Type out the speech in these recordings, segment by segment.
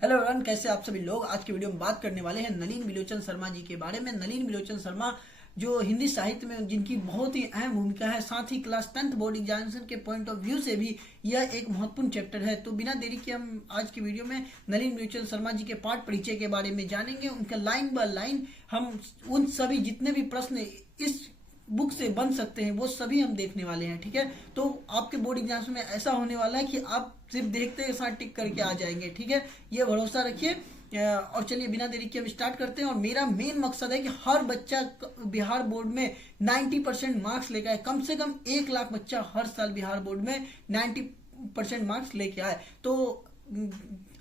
Hello everyone, कैसे आप सभी लोग। आज की वीडियो में बात करने वाले हैं नलिन बिलोचन शर्मा जी के बारे में। नलिन बिलोचन शर्मा जो हिंदी साहित्य में जिनकी बहुत ही अहम भूमिका है, साथ ही क्लास 10th बोर्ड एग्जामिनेशन के पॉइंट ऑफ व्यू से भी यह एक महत्वपूर्ण चैप्टर है। तो बिना देरी के हम आज की वीडियो में नलिन बिलोचन शर्मा जी के पाठ परिचय के बारे में जानेंगे। उनका लाइन बाय लाइन हम उन सभी जितने भी प्रश्न इस बुक से बन सकते हैं वो सभी हम देखने वाले हैं। ठीक है, तो आपके बोर्ड एग्जाम्स में ऐसा होने वाला है कि आप सिर्फ देखते के साथ टिक करके आ जाएंगे। ठीक है, ये भरोसा रखिए। और चलिए बिना देरी के हम स्टार्ट करते हैं। और मेरा मेन मकसद है कि हर बच्चा बिहार बोर्ड में 90% मार्क्स लेकर आए। कम से कम 1 लाख बच्चा हर साल बिहार बोर्ड में 90% मार्क्स लेके आए। तो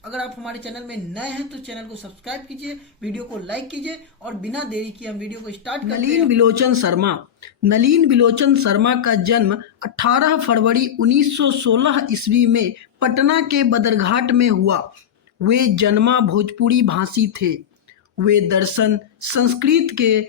अगर आप हमारे चैनल में नए हैं तो चैनल को सब्सक्राइब कीजिए, वीडियो को लाइक कीजिए और बिना देरी किए हम वीडियो को स्टार्ट करते हैं। नलिन बिलोचन शर्मा। नलिन बिलोचन शर्मा का जन्म 18 फरवरी 1916 ईस्वी में पटना के बदरघाट में हुआ। वे जन्मा भोजपुरी भाषी थे। वे दर्शन संस्कृत के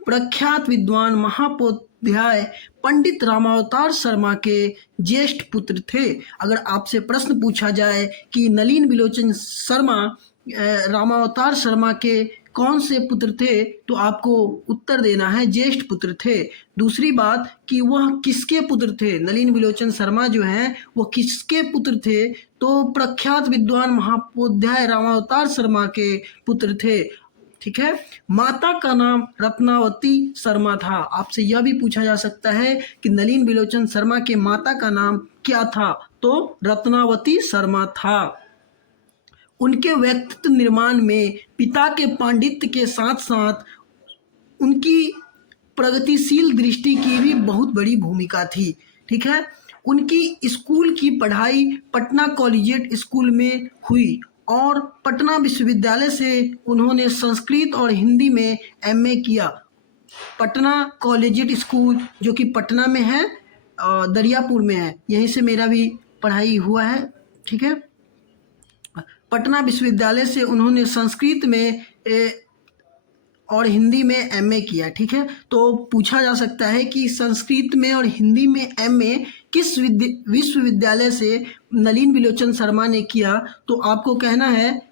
प्रख्यात विद्वान महापोध्याय पंडित रामावतार शर्मा के ज्येष्ठ पुत्र थे। अगर आपसे प्रश्न पूछा जाए कि नलिन बिलोचन शर्मा रामावतार शर्मा के कौन से पुत्र थे, तो आपको उत्तर देना है ज्येष्ठ पुत्र थे। दूसरी बात कि वह किसके पुत्र थे, नलिन बिलोचन शर्मा जो हैं वो किसके पुत्र थे, तो प्रख्यात विद्वान महापोध्याय रामावतार शर्मा के पुत्र थे। ठीक है, माता का नाम रत्नावती शर्मा था। आपसे यह भी पूछा जा सकता है कि नलिन बिलोचन शर्मा के माता का नाम क्या था, तो रत्नावती शर्मा था। उनके व्यक्तित्व निर्माण में पिता के पांडित्य के साथ साथ उनकी प्रगतिशील दृष्टि की भी बहुत बड़ी भूमिका थी। ठीक है, उनकी स्कूल की पढ़ाई पटना कॉलेजिएट स्कूल में हुई और पटना विश्वविद्यालय से उन्होंने संस्कृत और हिंदी में एमए किया। पटना कॉलेजिएट स्कूल जो कि पटना में है, दरियापुर में है, यहीं से मेरा भी पढ़ाई हुआ है। ठीक है, पटना विश्वविद्यालय से उन्होंने संस्कृत में और हिंदी में एमए किया। ठीक है, तो पूछा जा सकता है कि संस्कृत में और हिंदी में एमए किस विश्वविद्यालय से नलिन बिलोचन शर्मा ने किया, तो आपको कहना है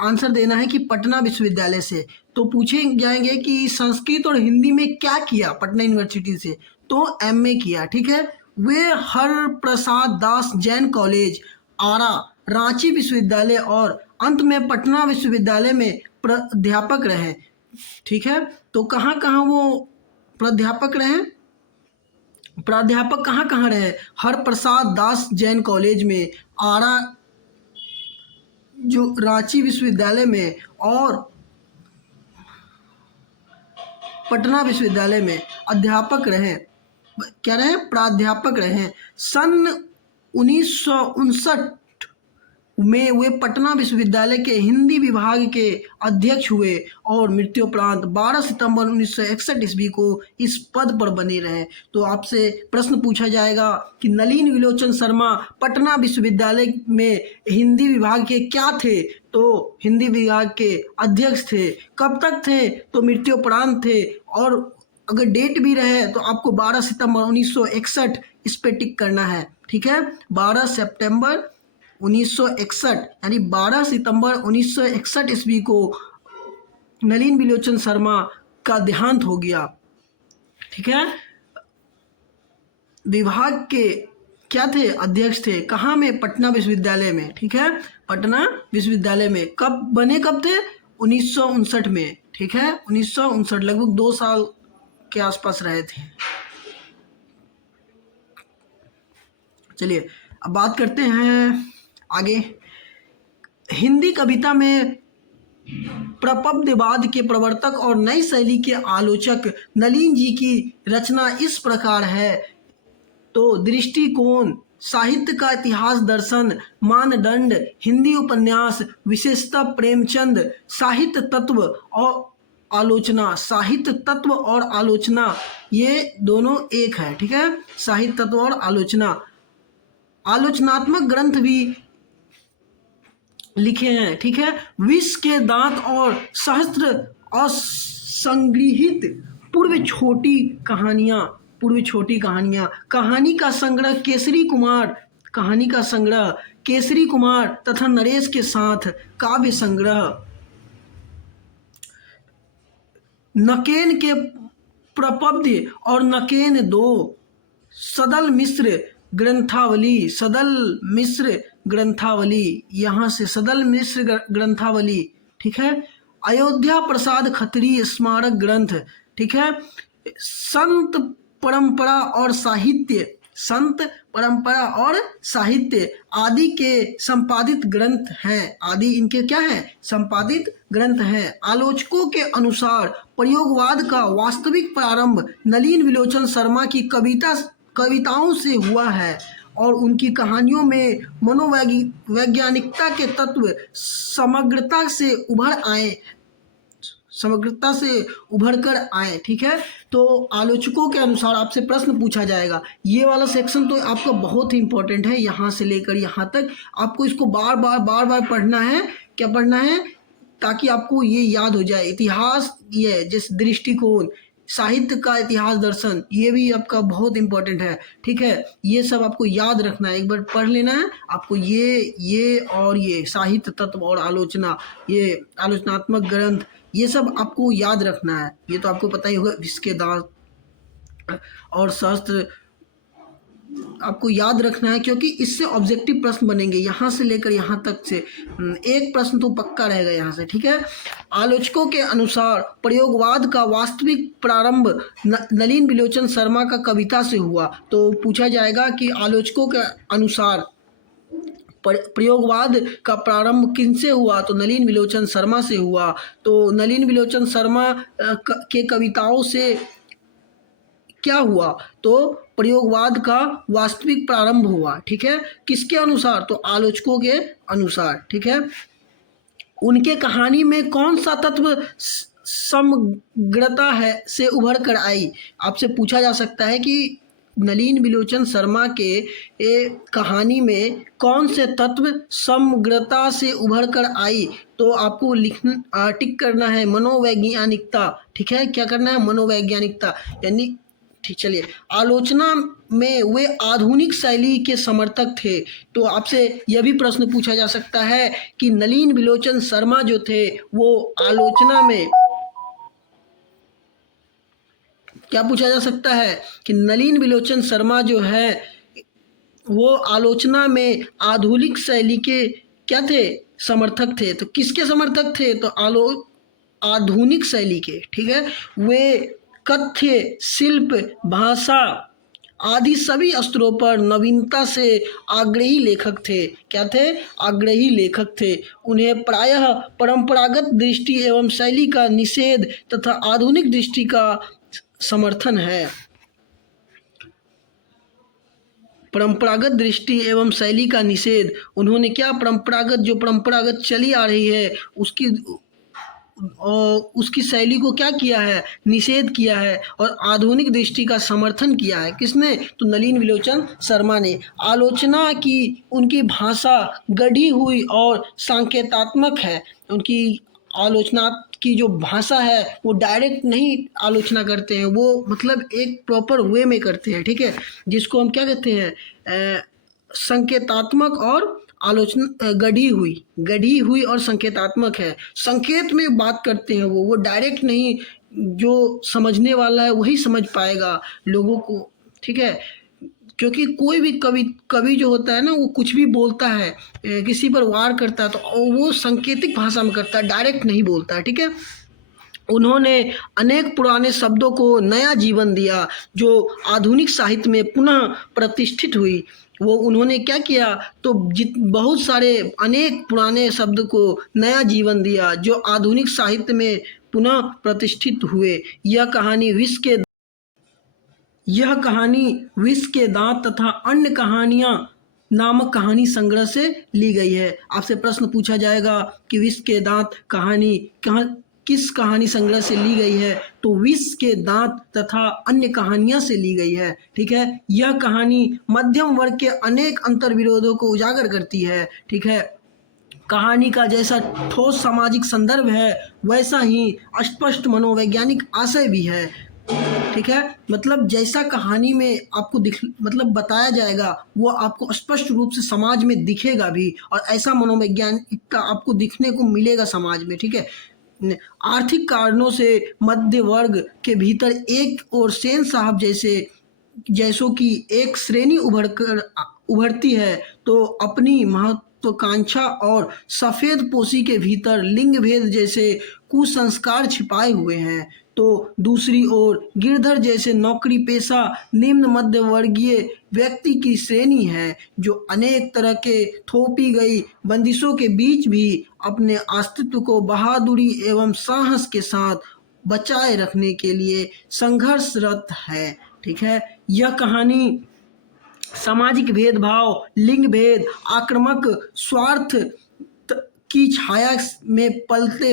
आंसर देना है कि पटना विश्वविद्यालय से। तो पूछे जाएंगे कि संस्कृत और हिंदी में क्या किया पटना यूनिवर्सिटी से, तो एमए किया। ठीक है, वे हर प्रसाद दास जैन कॉलेज, आरा, रांची विश्वविद्यालय और अंत में पटना विश्वविद्यालय में प्राध्यापक रहे। ठीक है, तो कहाँ कहाँ वो प्राध्यापक रहे, प्राध्यापक कहाँ कहाँ रहे, हर प्रसाद दास जैन कॉलेज में, आरा जो रांची विश्वविद्यालय में और पटना विश्वविद्यालय में अध्यापक रहे, क्या रहे, प्राध्यापक रहे। सन 1959 में वे पटना विश्वविद्यालय के हिंदी विभाग के अध्यक्ष हुए और मृत्युपरांत 12 सितंबर 1961 ईस्वी को इस पद पर बने रहे। तो आपसे प्रश्न पूछा जाएगा कि नलिन बिलोचन शर्मा पटना विश्वविद्यालय में हिंदी विभाग के क्या थे, तो हिंदी विभाग के अध्यक्ष थे। कब तक थे, तो मृत्युपरांत थे। और अगर डेट भी रहे तो आपको 12 सितंबर 1961 इस पे टिक करना है। ठीक है, 12 सितंबर 1961 यानी 12 सितंबर 1961 ईस्वी को नलिन बिलोचन शर्मा का देहांत हो गया। ठीक है, विभाग के क्या थे, अध्यक्ष थे। कहाँ में, पटना विश्वविद्यालय में। ठीक है, पटना विश्वविद्यालय में कब बने, कब थे, 1959 में। ठीक है, 1959, लगभग 2 साल के आसपास रहे थे। चलिए अब बात करते हैं आगे। हिंदी कविता में प्रपद्यवाद के प्रवर्तक और नई शैली के आलोचक नलिन जी की रचना इस प्रकार है, तो दृष्टिकोण, साहित्य का इतिहास दर्शन, मानदंड, हिंदी उपन्यास, विशेषतः प्रेमचंद, साहित्य तत्व और आलोचना। साहित्य तत्व और आलोचना ये दोनों एक है। ठीक है, साहित्य तत्व और आलोचना। आलोचनात्मक ग्रंथ भी लिखे हैं। ठीक है, विष के दांत और सहस्त्र असंग्रहित पूर्व छोटी कहानियां, कहानी का संग्रह केसरी कुमार, कहानी का संग्रह केसरी कुमार तथा नरेश के साथ काव्य संग्रह, नकेन के प्रपद्य और नकेन दो, सदल मिश्र ग्रंथावली, सदल मिश्र ग्रंथावली, यहाँ से सदल मिश्र ग्रंथावली, ठीक है। अयोध्या प्रसाद खत्री स्मारक ग्रंथ, ठीक है। संत परंपरा और साहित्य, संत परंपरा और साहित्य आदि के संपादित ग्रंथ हैं, आदि इनके क्या हैं, संपादित ग्रंथ हैं। आलोचकों के अनुसार प्रयोगवाद का वास्तविक प्रारंभ नलिन विलोचन शर्मा की कविताओं से हुआ है और उनकी कहानियों में मनोवैज्ञानिकता के तत्व समग्रता से उभर कर आए, ठीक है। तो आलोचकों के अनुसार आपसे प्रश्न पूछा जाएगा, ये वाला सेक्शन तो आपका बहुत ही इंपॉर्टेंट है, यहाँ से लेकर यहाँ तक आपको इसको बार बार पढ़ना है। क्या पढ़ना है? ताकि आपको ये याद हो जाए। इतिहास, ये जैसे दृष्टिकोण, साहित्य का इतिहास दर्शन, ये भी आपका बहुत इंपॉर्टेंट है, ठीक है। ये सब आपको याद रखना है, एक बार पढ़ लेना है आपको। ये और ये साहित्य तत्व और आलोचना, ये आलोचनात्मक ग्रंथ, ये सब आपको याद रखना है। ये तो आपको पता ही होगा, इसके दांत और शास्त्र आपको याद रखना है, क्योंकि इससे ऑब्जेक्टिव प्रश्न बनेंगे। यहाँ से लेकर यहाँ तक से एक प्रश्न तो पक्का रहेगा यहाँ से, ठीक है। आलोचकों के अनुसार प्रयोगवाद का वास्तविक प्रारंभ नलिन विलोचन शर्मा का कविता से हुआ। तो पूछा जाएगा कि आलोचकों के अनुसार प्रयोगवाद का प्रारंभ किनसे हुआ? तो नलिन विलोचन शर्मा से हुआ। तो नलिन विलोचन शर्मा के कविताओं से क्या हुआ? तो प्रयोगवाद का वास्तविक प्रारंभ हुआ, ठीक है। किसके अनुसार? तो आलोचकों के अनुसार, ठीक है। उनके कहानी में कौन सा तत्व समग्रता है से उभर कर आई? आपसे पूछा जा सकता है कि नलिन विलोचन शर्मा के कहानी में कौन से तत्व समग्रता से उभर कर आई? तो आपको लिखना टिक करना है मनोवैज्ञानिकता, ठीक है। क्या करना है? मनोवैज्ञानिकता, यानी ठीक। चलिए, आलोचना में वे आधुनिक शैली के समर्थक थे। तो आपसे यह भी प्रश्न पूछा जा सकता है कि नलिन विलोचन शर्मा जो थे वो आलोचना में, क्या पूछा जा सकता है कि नलिन विलोचन शर्मा जो है वो आलोचना में आधुनिक शैली के क्या थे? समर्थक थे। तो किसके समर्थक थे? तो आधुनिक शैली के, ठीक है। वे कथ्य, शिल्प, भाषा आदि सभी स्तरों पर नवीनता से आग्रही लेखक थे। क्या थे? आग्रही लेखक थे। उन्हें प्रायः परंपरागत दृष्टि एवं शैली का निषेध तथा आधुनिक दृष्टि का समर्थन है। परंपरागत दृष्टि एवं शैली का निषेध, उन्होंने क्या परंपरागत चली आ रही है उसकी शैली को क्या किया है? निषेध किया है और आधुनिक दृष्टि का समर्थन किया है। किसने? तो नलिन विलोचन शर्मा ने। आलोचना की उनकी भाषा गढ़ी हुई और सांकेतात्मक है। उनकी आलोचना की जो भाषा है वो डायरेक्ट नहीं आलोचना करते हैं, वो मतलब एक प्रॉपर वे में करते हैं, ठीक है, जिसको हम क्या कहते हैं? संकेतात्मक और आलोचना, गढ़ी हुई और संकेतात्मक है। संकेत में बात करते हैं वो डायरेक्ट नहीं, जो समझने वाला है वही समझ पाएगा लोगों को, ठीक है। क्योंकि कोई भी कवि जो होता है ना, वो कुछ भी बोलता है, किसी पर वार करता है, तो वो संकेतिक भाषा में करता है, डायरेक्ट नहीं बोलता है, ठीक है। उन्होंने अनेक पुराने शब्दों को नया जीवन दिया जो आधुनिक साहित्य में पुनः प्रतिष्ठित हुई। वो उन्होंने क्या किया? तो बहुत सारे अनेक पुराने शब्द को नया जीवन दिया जो आधुनिक साहित्य में पुनः प्रतिष्ठित हुए। यह कहानी विष के दांत तथा अन्य कहानियां नामक कहानी संग्रह से ली गई है। आपसे प्रश्न पूछा जाएगा कि विष के दांत कहानी किस कहानी संग्रह से ली गई है? तो विष के दांत तथा अन्य कहानियां से ली गई है, ठीक है। यह कहानी मध्यम वर्ग के अनेक अंतर्विरोधों को उजागर करती है, ठीक है। कहानी का जैसा ठोस सामाजिक संदर्भ है वैसा ही स्पष्ट मनोवैज्ञानिक आशय भी है। ठीक है। मतलब जैसा कहानी में आपको मतलब बताया जाएगा वो आपको स्पष्ट रूप से समाज में दिखेगा भी, और ऐसा मनोवैज्ञानिकता आपको दिखने को मिलेगा समाज में, ठीक है। आर्थिक कारणों से मध्य वर्ग के भीतर एक और सेन साहब जैसों की एक श्रेणी उभरती है, तो अपनी महत्वाकांक्षा और सफेद पोशी के भीतर लिंग भेद जैसे कुसंस्कार छिपाए हुए हैं। तो दूसरी ओर गिरधर जैसे नौकरी पेशा निम्न मध्य वर्गीय व्यक्ति की श्रेणी है, जो अनेक तरह के थोपी गई बंदिशों के बीच भी अपने अस्तित्व को बहादुरी एवं साहस के साथ बचाए रखने के लिए संघर्षरत है, ठीक है। यह कहानी सामाजिक भेदभाव, लिंग भेद, आक्रामक स्वार्थ की छाया में पलते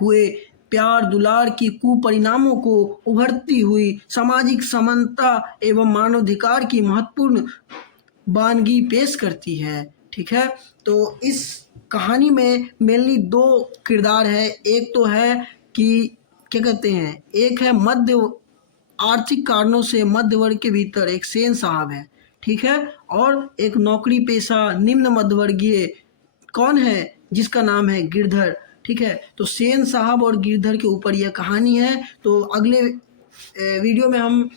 हुए प्यार दुलार की कुपरिणामों को उभरती हुई सामाजिक समानता एवं मानवाधिकार की महत्वपूर्ण वानगी पेश करती है, ठीक है। तो इस कहानी में मेनली दो किरदार है। एक तो है कि क्या कहते हैं, एक है आर्थिक कारणों से मध्य वर्ग के भीतर एक सेन साहब है, ठीक है, और एक नौकरी पेशा निम्न मध्यवर्गीय कौन है जिसका नाम है गिरधर, ठीक है। तो सेन साहब और गिरधर के ऊपर यह कहानी है। तो अगले वीडियो में हम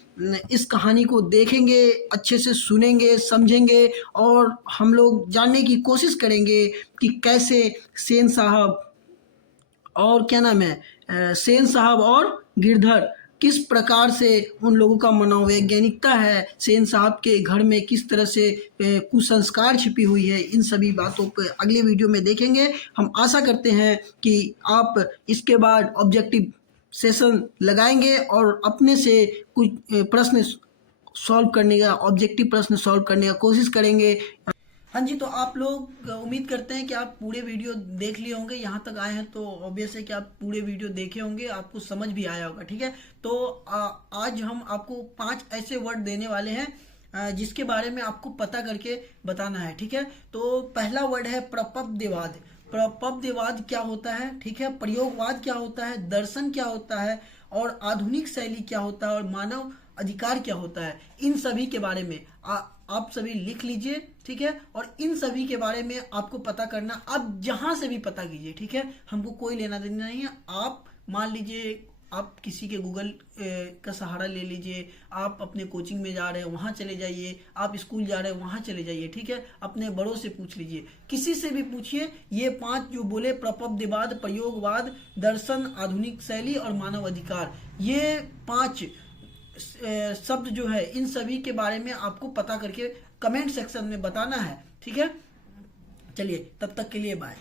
इस कहानी को देखेंगे, अच्छे से सुनेंगे, समझेंगे, और हम लोग जानने की कोशिश करेंगे कि कैसे सेन साहब और क्या नाम है सेन साहब और गिरधर किस प्रकार से उन लोगों का मनोवैज्ञानिकता है, सेन साहब के घर में किस तरह से कुसंस्कार छिपी हुई है, इन सभी बातों पर अगले वीडियो में देखेंगे। हम आशा करते हैं कि आप इसके बाद ऑब्जेक्टिव सेशन लगाएंगे और अपने से कुछ प्रश्न सॉल्व करने का ऑब्जेक्टिव प्रश्न सॉल्व करने का कोशिश करेंगे। हाँ जी, तो आप लोग उम्मीद करते हैं कि आप पूरे वीडियो देख लिए होंगे। यहाँ तक आए हैं तो ऑब्वियस है कि आप पूरे वीडियो देखे होंगे, आपको समझ भी आया होगा, ठीक है। तो आज हम आपको 5 ऐसे वर्ड देने वाले हैं जिसके बारे में आपको पता करके बताना है, ठीक है। तो पहला वर्ड है प्रपब्धवाद। प्रपब्धवाद क्या होता है, ठीक है। प्रयोगवाद क्या होता है, दर्शन क्या होता है, और आधुनिक शैली क्या होता है, और मानव अधिकार क्या होता है, इन सभी के बारे में आप सभी लिख लीजिए, ठीक है। और इन सभी के बारे में आपको पता करना, आप जहां से भी पता कीजिए, ठीक है। हमको कोई लेना देना नहीं है। आप मान लीजिए आप किसी के गूगल का सहारा ले लीजिए, आप अपने कोचिंग में जा रहे हैं वहां चले जाइए, आप स्कूल जा रहे हैं वहां चले जाइए, ठीक है। अपने बड़ों से पूछ लीजिए, किसी से भी पूछिए। ये 5 जो बोले, प्रपब्धवाद, प्रयोगवाद, दर्शन, आधुनिक शैली और मानव अधिकार, ये 5 शब्द जो है, इन सभी के बारे में आपको पता करके कमेंट सेक्शन में बताना है, ठीक है। चलिए, तब तक के लिए बाय।